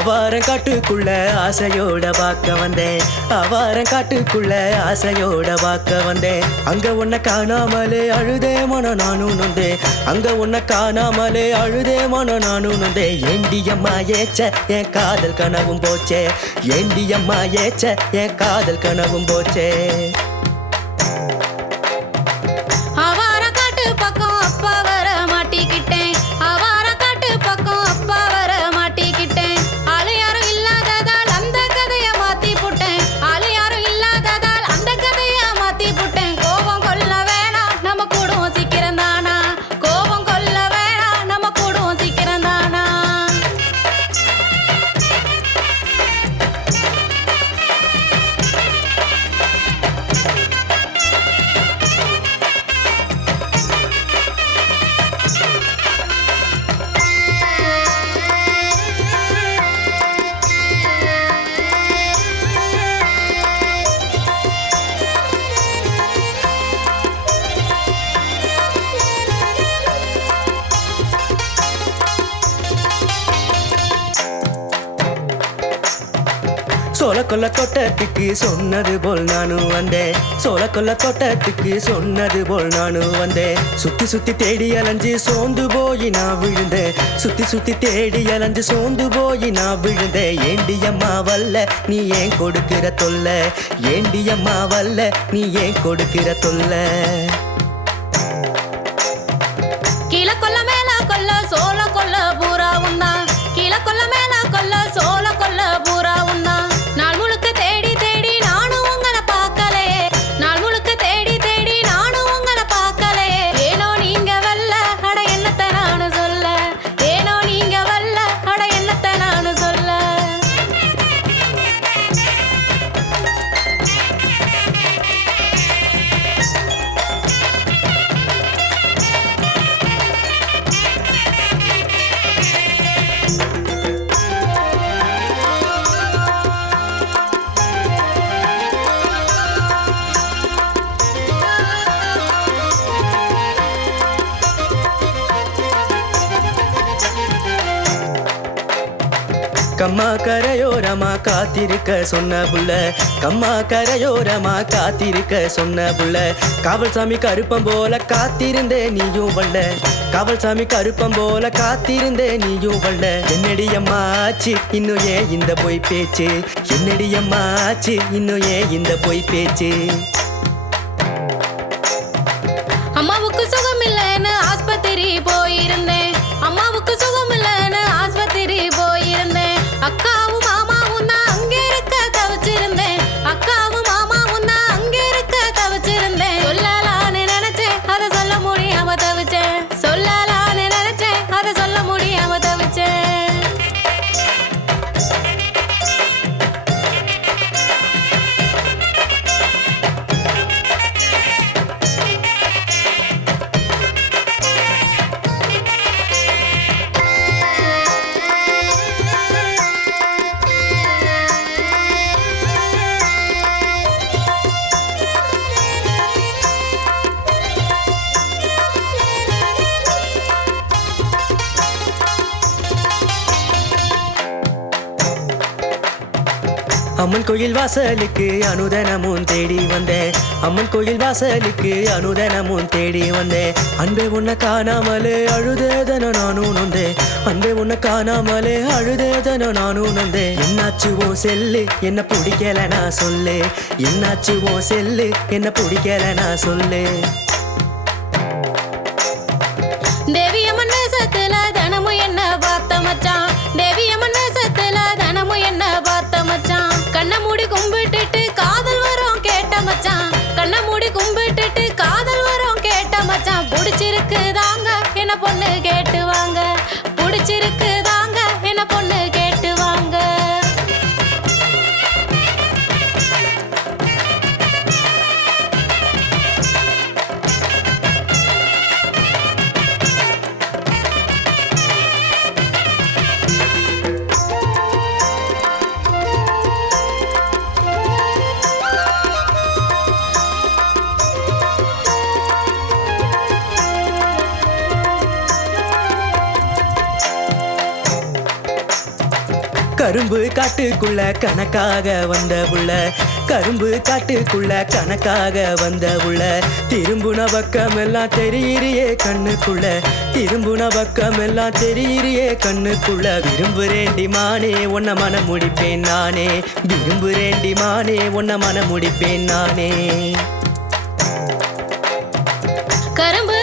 அவாரம் காட்டுக்குள்ள ஆசையோட பார்க்க வந்தேன். அவாரம் காட்டுக்குள்ள ஆசையோட பார்க்க வந்தேன். அங்க உன்னை காணாமலே அழுதே மன நானும் நொந்தேன் அங்க உன்னை காணாமலே அழுதே மன நானும் நொந்தேன் ஏண்டியம்மா ஏச்ச என் காதல் கனவும் போச்சே. ஏண்டியம்மா ஏச்ச என் காதல் கனவும் போச்சே. சோள கொல்ல தோட்டத்துக்கு சொன்னது போல் நானும் வந்தேன். சோள கொல்ல தோட்டத்துக்கு சொன்னது போல் நானும் வந்தேன். சுத்தி சுத்தி தேடி அலைஞ்சு சோந்து போய் நான் விழுந்தேன். சுத்தி சுத்தி தேடி அலைஞ்சு சோந்து போய் நான் விழுந்தேன். ஏண்டியம்மா வல்ல நீ ஏன் கொடுக்கிற தொல்லை? ஏண்டியம்மா வல்ல நீ ஏன் கொடுக்கிற தொல்லை? கம்மா கரையோரமா காத்திருக்க சொன்ன புள்ள. கம்மா கரையோரமா காத்திருக்க சொன்ன புள்ள. காவல் சாமி கருப்பம் போல காத்திருந்தே நீயும் வல்ல. காவல் சாமி கருப்பம் போல காத்திருந்தே நீயும் வல்ல. என்னடியம்மா ஆச்சு? இன்னும் ஏன் இந்த பொய் பேச்சு? என்னடியம்மா ஆச்சு? இன்னும் ஏன் இந்த பொய் பேச்சு? அம்மன் கோயில் வாசலுக்கு அனுதனமும் தேடி வந்தேன் அம்மன் கோயில் வாசலுக்கு அனுதனமும் தேடி வந்தேன் அன்பே உன்னை காணாமலே அழுதேதன நானும் நொந்தேன் அன்பே உன்னை காணாமலே அழுதேதன நானும் நொந்தேன் என்னாச்சு ஓ செல்லு? என்ன பிடிக்கல நான் சொல்லு. என்னாச்சு ஓ செல்லு? என்ன பிடிக்கல நான் சொல்லு. கரும்பு காட்டுக்குள்ள கணக்காக வந்த புள்ள கரும்பு காட்டுக்குள்ள கணக்காக வந்த உள்ள. திரும்புன பக்கம் எல்லாம் தெரியிறியே கண்ணுக்குள்ள. திரும்புன பக்கம் எல்லாம் தெரியிறியே கண்ணுக்குள்ள. விரும்புறேண்டி மானே உன்ன மன முடிப்பேன் நானே. விரும்புறேண்டி மானே உன்ன மன முடிப்பேன் நானே. கரும்பு